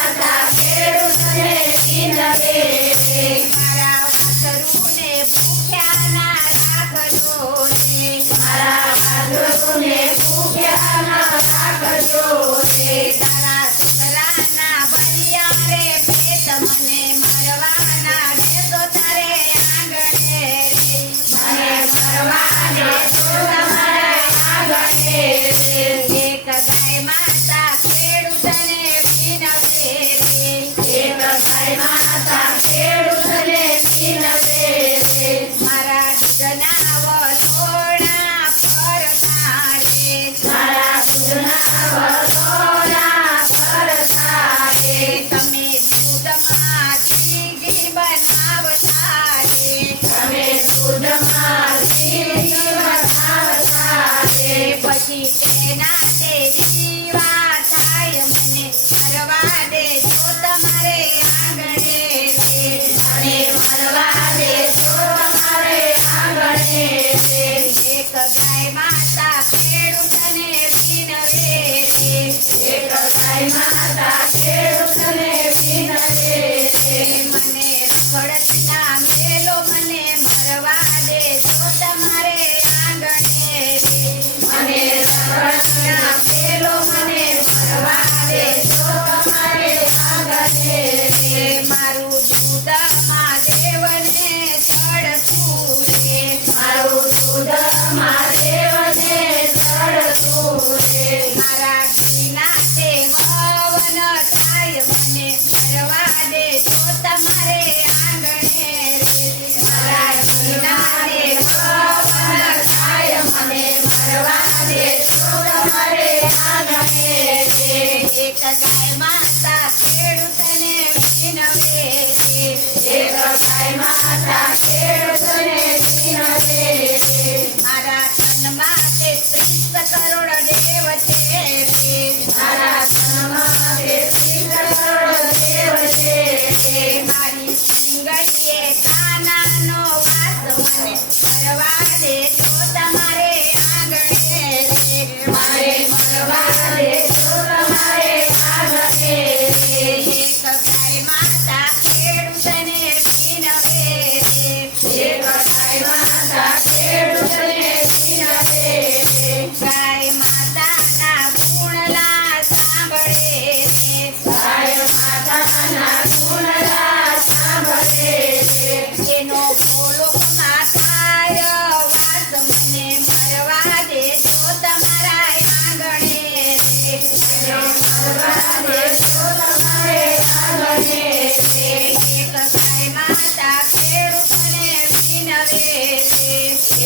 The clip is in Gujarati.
માતા ખેડૂતને છીનવે મારા વાસરુને ભૂખ્યા ના રાખજો રે મારા વાસરુને ભૂખ્યા ના રાખજો એક ગાય માતા ખેડૂતને પીનવે એક ગાય માતા ખેડૂતને ડોરે મારા ઘીના તે હવન થાય, મને મરવા દે જો તમારે આંગણે રે. થાય, મને મરવા દે જો તમારે આંગણે રે. એક ગાયમાં it.